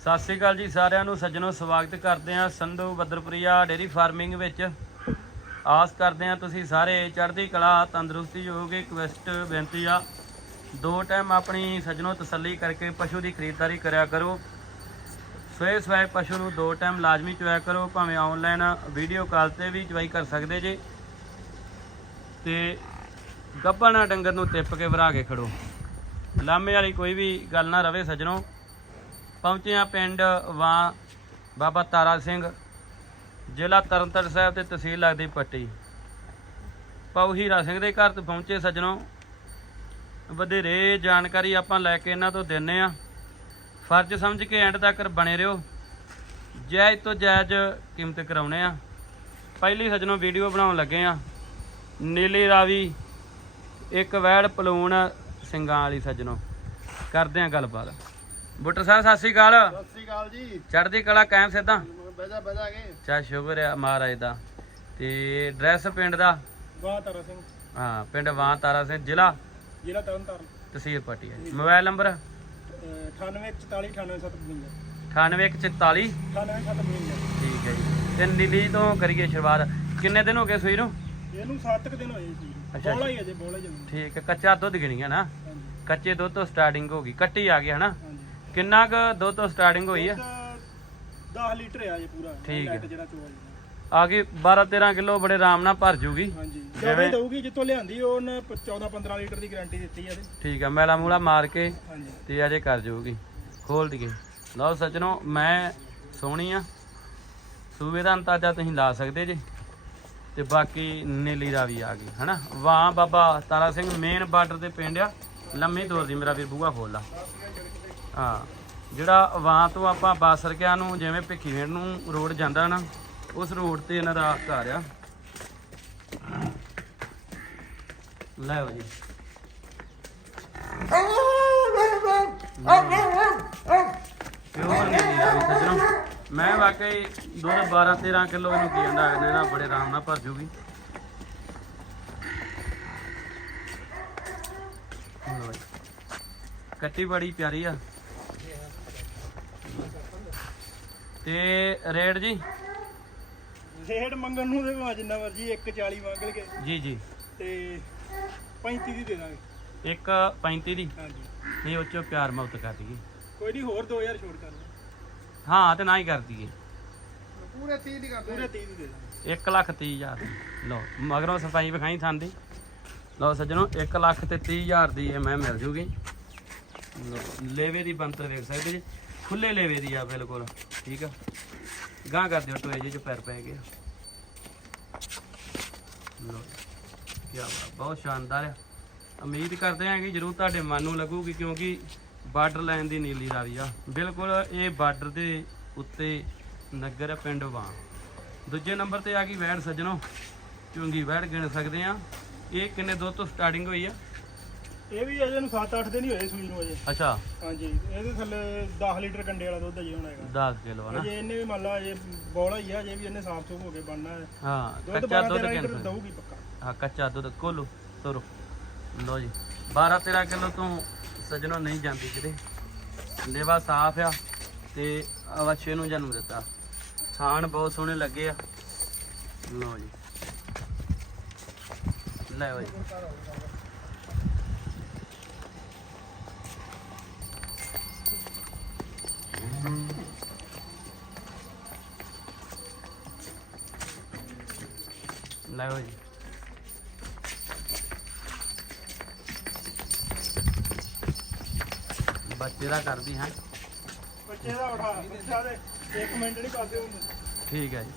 ਸਤਿ ਸ੍ਰੀ ਅਕਾਲ ਜੀ ਸਾਰਿਆਂ ਨੂੰ, ਸੱਜਣੋ ਸਵਾਗਤ ਕਰਦੇ ਹਾਂ ਸੰਧੂ ਬੱਦਰਪੁਰੀਆ ਡੇਰੀ ਫਾਰਮਿੰਗ ਵਿੱਚ। ਆਸ ਕਰਦੇ ਹਾਂ ਤੁਸੀਂ ਸਾਰੇ ਚੜ੍ਹਦੀ ਕਲਾ, ਤੰਦਰੁਸਤੀ ਹੋਗੇ ਰਿਕਵੈਸਟ ਬੇਨਤੀ ਆ। ਦੋ ਟਾਈਮ ਆਪਣੀ ਸੱਜਣੋ ਤਸੱਲੀ ਕਰਕੇ ਪਸ਼ੂ ਦੀ ਖਰੀਦਦਾਰੀ ਕਰਿਆ ਕਰੋ। ਸਵੇ ਸਵੇ ਪਸ਼ੂ ਨੂੰ ਦੋ ਟਾਈਮ ਲਾਜ਼ਮੀ ਚੁਆਇਆ ਕਰੋ, ਭਾਵੇਂ ਆਨਲਾਈਨ ਵੀਡੀਓ ਕਾਲ ਤੇ ਵੀ ਚੁਆਈ ਕਰ ਸਕਦੇ ਜੇ। ਤੇ ਗੱਭਣਾ ਡੰਗਰ ਨੂੰ ਤਿੱਪ ਕੇ ਵਰਾ ਕੇ ਖੜੋ। ਲਾਮੇ ਵਾਲੀ ਕੋਈ ਵੀ ਗੱਲ ਨਾ ਰਵੇ ਸੱਜਣੋ। ਪਹੁੰਚੇ ਆ ਪਿੰਡ ਵਾਂ ਬਾਬਾ ਤਾਰਾ ਸਿੰਘ, ਜ਼ਿਲ੍ਹਾ ਤਰਨਤਾਰਨ ਸਾਹਿਬ ਤੇ ਤਹਿਸੀਲ ਲੱਗਦੀ ਪੱਟੀ। ਪਾਉ ਹੀਰਾ ਸਿੰਘ ਦੇ ਘਰ ਤੋਂ ਪਹੁੰਚੇ ਸੱਜਣੋ। ਵਧੇਰੇ ਜਾਣਕਾਰੀ ਆਪਾਂ ਲੈ ਕੇ ਇਹਨਾਂ ਤੋਂ ਦਿੰਨੇ ਆ ਫਰਜ਼ ਸਮਝ ਕੇ ਐਂਡ ਤੱਕ ਬਣੇ ਰਹੋ। ਜਾਇਜ਼ ਤੋਂ ਜਾਇਜ਼ ਕੀਮਤ ਕਰਾਉਣੇ ਆ ਪਹਿਲੀ ਸੱਜਣੋ ਵੀਡੀਓ ਬਣਾਉਣ ਲੱਗੇ ਆ ਨੀਲੀ ਰਾਵੀ, ਇੱਕ ਵੈੜ ਪਲੂਣ ਸਿੰਘਾਂ ਵਾਲੀ ਸੱਜਣੋ। ਕਰਦੇ ਆ ਗੱਲਬਾਤ। ਬੁੱਟਰ ਸਾਹਿਬ ਸਤਿ ਸ੍ਰੀ ਅਕਾਲ। ਸਤਿ ਸ੍ਰੀ ਅਕਾਲ ਜੀ। ਚੜ੍ਹਦੀ ਕਲਾ ਕਾਇਮ ਸਿੱਧਾ? ਬੈਜਾ ਬੈਜਾ ਕੇ। ਚਾ ਸ਼ੁਕਰ ਆ ਮਹਾਰਾਜ ਦਾ। ਤੇ ਐਡਰੈਸ ਪਿੰਡ ਦਾ? ਵਾਹ ਤਾਰਾ ਸਿੰਘ। ਹਾਂ ਪਿੰਡ ਵਾਂ ਤਾਰਾ ਸਿੰਘ ਜ਼ਿਲ੍ਹਾ? ਜ਼ਿਲ੍ਹਾ ਤਰਨਤਾਰਨ। ਤਹਿਸੀਲ ਪੱਟੀ ਹੈ ਮੋਬਾਈਲ ਨੰਬਰ? 9844 98 98144 98 ਠੀਕ ਹੈ ਜੀ। ਤੇ ਨੀਲੀ ਤੋਂ ਕਰੀਏ ਸ਼ੁਰੂਆਤ। ਕਿੰਨੇ ਦਿਨ ਹੋ ਗਏ ਸੂਈ ਨੂੰ? ਇਹਨੂੰ 7 ਦਿਨ ਹੋਏ ਸੀ ਅੱਛਾ ਬੋਲਾ ਹੀ ਅਜੇ ਬੋਲਾ ਜੰਮੀ ਠੀਕ ਹੈ ਕੱਚਾ ਦੁੱਧ ਗਿਣੀ ਹੈ ਨਾ। ਹਾਂਜੀ। ਕੱਚੇ ਦੁੱਧ ਤੋਂ ਸਟਾਰਟਿੰਗ ਹੋ ਗਈ ਕੱਟੀ ਆ ਗਈ ਹਨਾ? ਹਾਂਜੀ। ਕਿੰਨਾ ਕੁ ਦੁੱਧ ਤੋਂ ਸਟਾਰਟਿੰਗ ਹੋਈ ਆ? 10 ਲੀਟਰ ਆ ਜੇ ਪੂਰਾ ਠੀਕ ਹੈ। ਜਿਹੜਾ ਚੋਆ ਜੀ। ਆ ਗਈ 12 13 ਕਿਲੋ ਬੜੇ ਆਰਾਮ ਨਾਲ ਭਰ ਜੂਗੀ। ਹਾਂਜੀ। ਜਿਵੇਂ- ਜਿਵੇਂ ਦਊਗੀ ਜਿੱਥੋਂ ਲਿਆਂਦੀ ਉਹਨੇ 14 15 ਲੀਟਰ ਦੀ ਗਾਰੰਟੀ ਦਿੱਤੀ ਆ ਇਹਦੇ। ਠੀਕ ਆ ਮੈਲਾ ਮੂਲਾ ਮਾਰ ਕੇ ਹਾਂਜੀ। ਤੇ ਅਜੇ ਕਰ ਜਾਊਗੀ ਖੋਲ ਦਈਏ। ਲਓ ਸੱਜਣੋ ਮੈਂ ਸੋਹਣੀ ਆ। ਸੂਬੇ ਦਾ ਅੰਦਾਜ਼ਾ ਤੁਸੀਂ ਲਾ ਸਕਦੇ ਜੇ। ਤੇ ਬਾਕੀ ਨੀਲੀ ਦਾ ਵੀ ਆ ਗਈ ਹਨਾ? ਵਾਹ ਬਾਬਾ ਤਾਰਾ ਸਿੰਘ ਮੇਨ ਬਾਰਡਰ ਤੇ ਪਿੰਡ ਆ। ਲੰਮੀ ਦੂਰ ਦੀ ਮੇਰਾ ਵੀਰ ਬੂਹਾ ਖੋਲ ਲਾ ਹਾਂ। ਜਿਹੜਾ ਵਾਂ ਤੋਂ ਆਪਾਂ ਬਾਸਰਕਿਆਂ ਨੂੰ, ਜਿਵੇਂ ਭਿੱਖੀਵਿੰਡ ਨੂੰ ਰੋਡ ਜਾਂਦਾ ਨਾ, ਉਸ ਰੋਡ ਤੇ ਇਹਨਾਂ ਦਾ ਘਰ ਆ ਲੈ ਜੀ। ਮੈਂ ਵਾਕਈ ਦੁੱਧ 12 13 ਕਿਲੋ ਇਹਨੂੰ ਕੀ ਜਾਂਦਾ, ਇਹਨੇ ਨਾ ਬੜੇ ਆਰਾਮ ਨਾਲ ਭਰ ਜੂਗੀ। ਕੱਟੀ ਬੜੀ ਪਿਆਰੀ ਆ। ਤੇ ਰੇਟ ਜੀ? ਰੇਟ ਮੰਗਣ ਨੂੰ ਦੇ ਭਾਵੇਂ ਜਿੰਨਾ ਮਰਜ਼ੀ 140 ਮੰਗ ਲਗੇ ਜੀ ਜੀ। ਤੇ 35 ਦੀ ਦੇ ਦਾਂਗੇ। ਇੱਕ 35 ਦੀ? ਹਾਂਜੀ। ਨਹੀਂ ਉਹ ਚੋਂ ਪਿਆਰ ਮੁਹੱਬਤ ਕਰ ਦਈਏ ਕੋਈ ਨਹੀਂ ਹੋਰ 2000 ਛੋੜ ਕਰ ਲਓ ਹਾਂ ਤੇ ਨਾ ਹੀ ਕਰ ਦਈਏ। ਪੂਰੇ 30 ਦੀ ਕਰ ਪੂਰੇ 30 ਦੀ ਦੇ ਦਾਂਗੇ। 1 ਲੱਖ 30 ਹਜ਼ਾਰ ਲਓ ਮਗਰੋਂ ਸਫ਼ਾਈ ਵਿਖਾਈ ਥਾਂਦੀ। ਲਓ ਸੱਜਣੋ 1 ਲੱਖ ਤੇ 30 ਹਜ਼ਾਰ ਦੀ ਇਹ ਮੈਂ ਮਿਲ ਜੂਗੀ। ਲੇਵੇ ਦੀ ਬੰਤਰ ਵੇਖ ਸਕਦੇ ਜੀ। ਖੁੱਲੇ ਲੇਵੇ ਦੀ ਆ ਬਿਲਕੁਲ, ਠੀਕ ਆ? ਗਾਂ ਕਰ ਦਿਓ ਟੋਏ ਜਿਹੇ ਚ ਪੈਰ ਪੈ ਗਏ ਲਓ ਕੀ ਬਾਤ, ਬਹੁਤ ਸ਼ਾਨਦਾਰ ਆ। ਉਮੀਦ ਕਰਦੇ ਹਾਂ ਕਿ ਜਰੂਰ ਤੁਹਾਡੇ ਮਨ ਨੂੰ ਲੱਗੂਗੀ, ਕਿਉਂਕਿ ਬਾਰਡਰ ਲਾਈਨ ਦੀ ਨੀਲੀ ਰਾਵੀ ਆ। ਬਿਲਕੁਲ ਇਹ ਬਾਰਡਰ ਦੇ ਉੱਤੇ ਨਗਰ ਪਿੰਡ ਵਾਂ ਦੂਜੇ ਨੰਬਰ ਤੇ ਆ ਗਈ ਵੈੜ ਸੱਜਣੋ। ਚੁੰਗੀ ਵੈੜ ਗਿਣ ਸਕਦੇ ਆ ਇਹ ਕਿੰਨੇ ਦੁੱਧ ਤੋਂ ਸਟਾਰਟਿੰਗ ਹੋਈ ਆ? ਇਹ ਵੀ ਅਜੇ ਨੂੰ 7-8 ਦਿਨ ਹੀ ਹੋਏ ਸੂਈ ਨੂੰ ਅਜੇ। ਅੱਛਾ। ਹਾਂਜੀ ਇਹਦੇ ਥੱਲੇ 10 ਲੀਟਰ ਕੰਡੇ ਵਾਲਾ ਦੁੱਧ ਅਜੇ ਹੋਣਾ ਹੈਗਾ। 10 ਕਿਲੋ ਹਨਾ ਅਜੇ ਇਹਨੇ ਵੀ ਮੰਨ ਲਾ ਅਜੇ ਬੋਲਾ ਹੀ ਆ ਅਜੇ ਵੀ ਇਹਨੇ ਸਾਫ਼ ਸੁਥਰਾ ਹੋ ਕੇ ਬਣਨਾ ਹੈ। ਹਾਂ ਕੱਚਾ 12 ਦੁੱਧ 13 ਲੀਟਰ ਕਿੰਨਾ ਦਊਗੀ ਪੱਕਾ। ਹਾਂ ਕੱਚਾ ਦੁੱਧ। ਕੋਲੂ ਤੁਰੋ। ਲੋ ਜੀ। 12 13 ਕਿਲੋ ਤੋਂ ਸੱਜਣੋ ਨਹੀਂ ਜਾਂਦੀ ਕਿਤੇ। ਲੇਵਾ ਸਾਫ਼ ਆ ਤੇ ਅਵਛੇ ਨੂੰ ਜਨਮ ਦਿੱਤਾ। ਥਾਣ ਬਹੁਤ ਸੋਹਣੇ ਲੱਗੇ ਆ। ਲੋ ਜੀ। ਲੈ ਓਏ ਲੈ ਓਏ। ਜੀ ਬੱਚੇ ਦਾ ਕਰਦੀ ਹਾਂ। ਬੱਚੇ ਦਾ ਉਠਾ ਬੱਚਾ ਦੇ 1 ਮਿੰਟ ਨਹੀਂ ਕਰਦੇ ਹੁੰਦੇ। ਠੀਕ ਹੈ ਜੀ।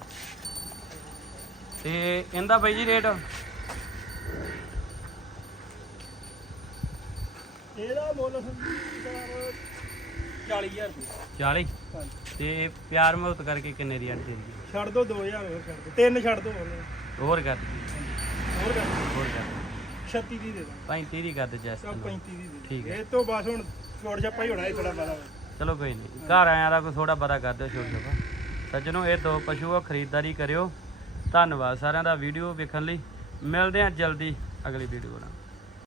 ਤੇ ਇਹਦਾ ਬਾਈ ਜੀ ਰੇਟ? ਇਹਦਾ ਮੁੱਲ ਸਰਦਾਰ 40000 ਰੁਪਏ 40 ਹਾਂਜੀ। ਤੇ ਪਿਆਰ ਮੁਹੱਬਤ ਕਰਕੇ ਕਿੰਨੇ ਦੀ ਆਂਟੀ ਦੀ? ਛੱਡ ਦੋ 2000 ਹੋਰ ਛੱਡ ਦੋ। ਤਿੰਨ ਛੱਡ ਦੋ ਹੋਰ। ਹੋਰ ਕਰ। ਦਿੱਤੀ ਹੋਰ ਕਰ। ਦਿਓ। ਹੋਰ ਕਰ। 36 ਦੀ ਦੇ। ਦਾਂ 35 ਦੀ ਕਰ ਦੇ ਜੈਸ ਸਭ 35 ਦੀ ਦੇ। ਠੀਕ ਹੈ। ਇਹ ਤੋਂ ਬਸ ਹੁਣ ਛੋੜ ਛਾਪਾ ਹੀ ਹੋਣਾ ਇਹ ਥੋੜਾ ਬੜਾ ਚਲੋ ਕੋਈ ਨਹੀਂ। ਘਰ ਆਇਆਂ ਦਾ ਕੋਈ ਥੋੜਾ ਬੜਾ ਕਰ ਦਿਓ ਛੋਟ ਛੋਟਾ ਸੱਜਣੋ ਇਹ ਦੋ ਪਸ਼ੂ ਆ ਖਰੀਦਦਾਰੀ ਕਰਿਓ। ਧੰਨਵਾਦ ਸਾਰਿਆਂ ਦਾ ਵੀਡੀਓ ਵੇਖਣ ਲਈ। ਮਿਲਦੇ ਹਾਂ ਜਲਦੀ ਅਗਲੀ ਵੀਡੀਓ ਨਾਲ।